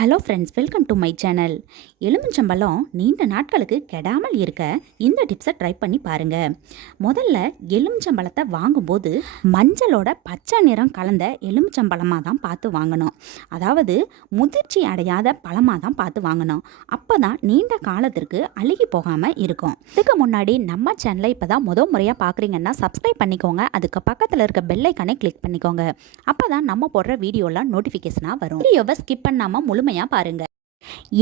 Hello friends welcome to my channel எலுமிச்சம்பழம் நீண்ட நாட்களுக்கு கெடாமல் இருக்க இந்த டிப்ஸை ட்ரை பண்ணி பாருங்கள் முதல்ல எலுமிச்சம்பழத்தை வாங்கும்போது மஞ்சளோட பச்சை நிறம் கலந்த எலுமிச்சம்பழமாக தான் பார்த்து வாங்கணும். அதாவது முதிர்ச்சி அடையாத பழமாக தான் பார்த்து வாங்கணும். அப்போ தான் நீண்ட காலத்திற்கு அழுகி போகாமல் இருக்கும். இதுக்கு முன்னாடி நம்ம சேனலை இப்போ தான் முதல் முறையாக பார்க்குறீங்கன்னா சப்ஸ்கிரைப் பண்ணிக்கோங்க. அதுக்கு பக்கத்தில் இருக்க பெல்லைக்கானே கிளிக் பண்ணிக்கோங்க. அப்போ தான் நம்ம போடுற வீடியோலாம் நோட்டிஃபிகேஷனாக வரும். வீடியோவை ஸ்கிப் பண்ணாமல் முழுமையாக பாருங்கள்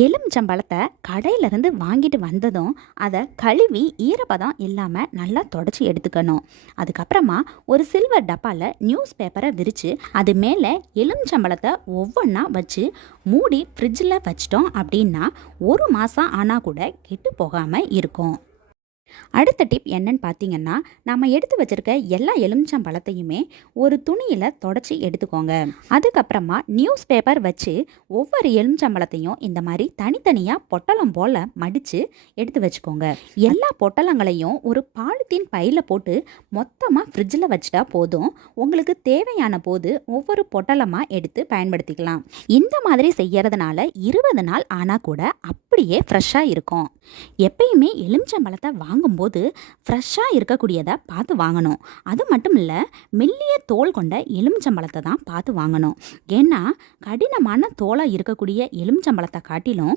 எலுமிச்சம்பழத்தை கடையிலேருந்து வாங்கிட்டு வந்ததும் அதை கழுவி ஈரப்பதம் இல்லாமல் நல்லா தொடச்சி எடுத்துக்கணும். அதுக்கப்புறமா ஒரு சில்வர் டப்பாவில் நியூஸ் பேப்பரை விரித்து அது மேலே எலுமிச்சம்பழத்தை ஒவ்வொன்றா வச்சு மூடி ஃப்ரிட்ஜில் வச்சிட்டோம் அப்படின்னா ஒரு மாதம் ஆனால் கூட கெட்டு போகாமல் இருக்கும். அடுத்த டிப் என்னன்னு பார்த்தீங்கன்னா நம்ம எடுத்து வச்சிருக்க எல்லா எலுமிச்சம் பழத்தையுமே ஒரு துணியில் தொடச்சி எடுத்துக்கோங்க. அதுக்கப்புறமா நியூஸ் பேப்பர் வச்சு ஒவ்வொரு எலுமிச்சம்பழத்தையும் இந்த மாதிரி தனித்தனியாக பொட்டலம் போல் மடித்து எடுத்து வச்சுக்கோங்க. எல்லா பொட்டலங்களையும் ஒரு பாலித்தீன் பையில் போட்டு மொத்தமாக ஃப்ரிட்ஜில் வச்சுட்டா போதும். உங்களுக்கு தேவையான போது ஒவ்வொரு பொட்டலமாக எடுத்து பயன்படுத்திக்கலாம். இந்த மாதிரி செய்யறதுனால இருபது நாள் ஆனால் கூட அப்படியே ஃப்ரெஷ்ஷாக இருக்கும். எப்பயுமே எலுமிச்சம்பழத்தை வாங்கும்போது ஃப்ரெஷ்ஷாக இருக்கக்கூடியதை பார்த்து வாங்கணும். அது மட்டும் இல்லை மெல்லிய தோல் கொண்ட எலுமிச்சம்பழத்தை தான் பார்த்து வாங்கணும். ஏன்னா கடினமான தோலாக இருக்கக்கூடிய எலுமிச்சம்பழத்தை காட்டிலும்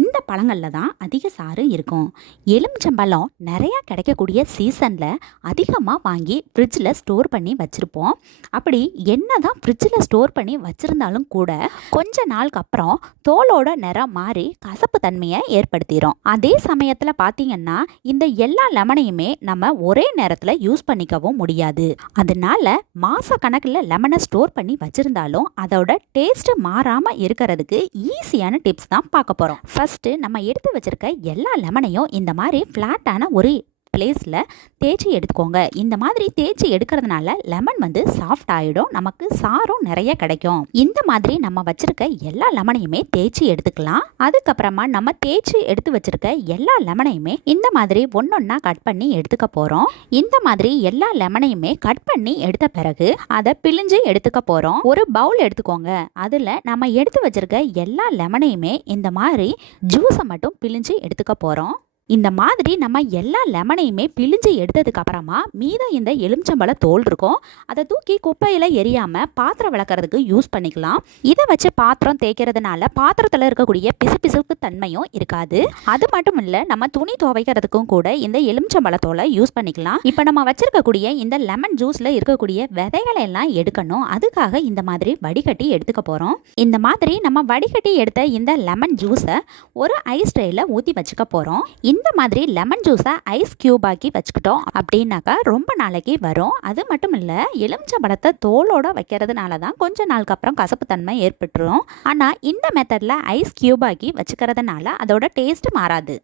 இந்த பழங்களில் தான் அதிக சாறு இருக்கும். எலுமிச்சம்பழம் நிறையா கிடைக்கக்கூடிய சீசனில் அதிகமாக வாங்கி ஃப்ரிட்ஜில் ஸ்டோர் பண்ணி வச்சுருப்போம். அப்படி என்ன தான் ஃப்ரிட்ஜில் ஸ்டோர் பண்ணி வச்சுருந்தாலும் கூட கொஞ்ச நாளுக்கு அப்புறம் தோலோட நிறம் மாறி கசப்பு தன்மையை ஏற்படுத்திடும் அதே சமயத்தில் பார்த்தீங்கன்னா இந்த எல்லா லெமனையுமே நம்ம ஒரே நேரத்தில் யூஸ் பண்ணிக்கவும் முடியாது. அதனால மாச கணக்கில் லெமனை ஸ்டோர் பண்ணி வச்சிருந்தாலும் அதோட டேஸ்ட் மாறாமல் இருக்கிறதுக்கு ஈஸியான டிப்ஸ் தான் பார்க்க போகிறோம் ஃபர்ஸ்ட் நம்ம எடுத்து வச்சிருக்க எல்லா லெமனையும் இந்த மாதிரி ஃப்ளாட்டான ஒரு பிளேஸில் தேய்ச்சி எடுத்துக்கோங்க. இந்த மாதிரி தேய்ச்சி எடுக்கிறதுனால லெமன் வந்து சாஃப்ட் ஆகிடும் நமக்கு சாரும் நிறைய கிடைக்கும். இந்த மாதிரி நம்ம வச்சுருக்க எல்லா லெமனையுமே தேய்ச்சி எடுத்துக்கலாம். அதுக்கப்புறமா நம்ம தேய்ச்சி எடுத்து வச்சிருக்க எல்லா லெமனையுமே இந்த மாதிரி ஒன்றொன்னா கட் பண்ணி எடுத்துக்க போகிறோம் இந்த மாதிரி எல்லா லெமனையுமே கட் பண்ணி எடுத்த பிறகு அதை பிழிஞ்சு எடுத்துக்க போகிறோம் ஒரு பவுல் எடுத்துக்கோங்க. அதில் நம்ம எடுத்து வச்சிருக்க எல்லா லெமனையுமே இந்த மாதிரி ஜூஸை மட்டும் பிழிஞ்சு எடுத்துக்க போகிறோம் இந்த மாதிரி நம்ம எல்லா லெமனையுமே பிழிஞ்சு எடுத்ததுக்கு அப்புறமா மீதம் இந்த எலுமிச்சம்பழ தோல் இருக்கும். அதை தூக்கி குப்பையில் எரியாமல் பாத்திரம் விளக்குறதுக்கு யூஸ் பண்ணிக்கலாம். இதை வச்சு பாத்திரம் தேய்க்கிறதுனால பாத்திரத்தில் இருக்கக்கூடிய பிசுபிசுப்பு தன்மையும் இருக்காது. அது மட்டும் இல்லை நம்ம துணி துவைக்கிறதுக்கும் கூட இந்த எலுமிச்சம்பழ தோலை யூஸ் பண்ணிக்கலாம். இப்போ நம்ம வச்சிருக்கக்கூடிய இந்த லெமன் ஜூஸில் இருக்கக்கூடிய விதைகளை எல்லாம் எடுக்கணும். அதுக்காக இந்த மாதிரி வடிகட்டி எடுத்துக்க போகிறோம் இந்த மாதிரி நம்ம வடிகட்டி எடுத்த இந்த லெமன் ஜூஸை ஒரு ஐஸ் ட்ரேயில் ஊற்றி வச்சுக்க போகிறோம் இந்த இந்த மாதிரி லெமன் ஜூஸை ஐஸ் கியூப் ஆக்கி வச்சுக்கிட்டோம் அப்படின்னாக்கா ரொம்ப நாளைக்கு வரும். அது மட்டும் இல்லை எலுமிச்சம்பழத்தை தோலோட வைக்கிறதுனால தான் கொஞ்ச நாளுக்கு அப்புறம் கசப்பு தன்மை ஏற்பட்டுரும். ஆனால் இந்த மெத்தடில் ஐஸ் கியூப் ஆக்கி வச்சுக்கிறதுனால அதோட டேஸ்ட் மாறாது.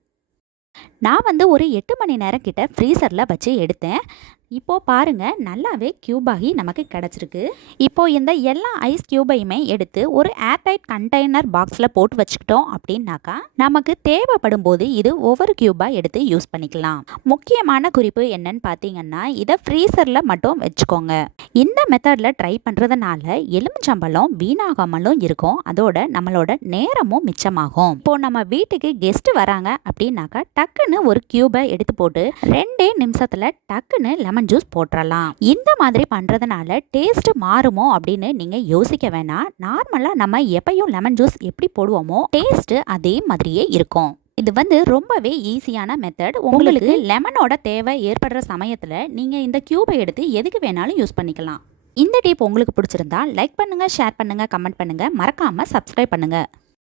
நான் வந்து ஒரு எட்டு மணி நேரம் கிட்ட ஃப்ரீசரில் வச்சு எடுத்தேன். இப்போது பாருங்கள் நல்லாவே கியூபாகி நமக்கு கிடச்சிருக்கு. இப்போது இந்த எல்லா ஐஸ் கியூபையுமே எடுத்து ஒரு ஏர்டைட் கண்டெய்னர் பாக்ஸில் போட்டு வச்சுக்கிட்டோம் அப்படின்னாக்கா நமக்கு தேவைப்படும் போது இது ஒவ்வொரு கியூபாக எடுத்து யூஸ் பண்ணிக்கலாம். முக்கியமான குறிப்பு என்னன்னு பார்த்தீங்கன்னா இதை ஃப்ரீசரில் மட்டும் வச்சுக்கோங்க. இந்த மெத்தடில் ட்ரை பண்ணுறதுனால எலுமிச்சம்பழம் வீணாகாமலும் இருக்கும். அதோட நம்மளோட நேரமும் மிச்சமாகும். இப்போது நம்ம வீட்டுக்கு கெஸ்ட் வராங்க அப்படின்னாக்கா டக்குன்னு ஒரு கியூபை எடுத்து போட்டு ரெண்டே நிமிஷத்தில் டக்குன்னு லெமன் ஜூஸ் போட்டுறலாம். இந்த மாதிரி பண்ணுறதுனால டேஸ்ட் மாறுமோ அப்படின்னு நீங்கள் யோசிக்க வேணாம். நார்மலாக நம்ம எப்பயும் லெமன் ஜூஸ் எப்படி போடுவோமோ டேஸ்ட் அதே மாதிரியே இருக்கும். இது வந்து ரொம்பவே ஈஸியான மெத்தட் உங்களுக்கு லெமனோட தேவை ஏற்படுற சமயத்தில் நீங்கள் இந்த கியூபை எடுத்து எதுக்கு வேணாலும் யூஸ் பண்ணிக்கலாம். இந்த டிப் உங்களுக்கு பிடிச்சிருந்தா லைக் பண்ணுங்கள் ஷேர் பண்ணுங்கள் கமெண்ட் பண்ணுங்கள் மறக்காமல் சப்ஸ்கிரைப் பண்ணுங்கள்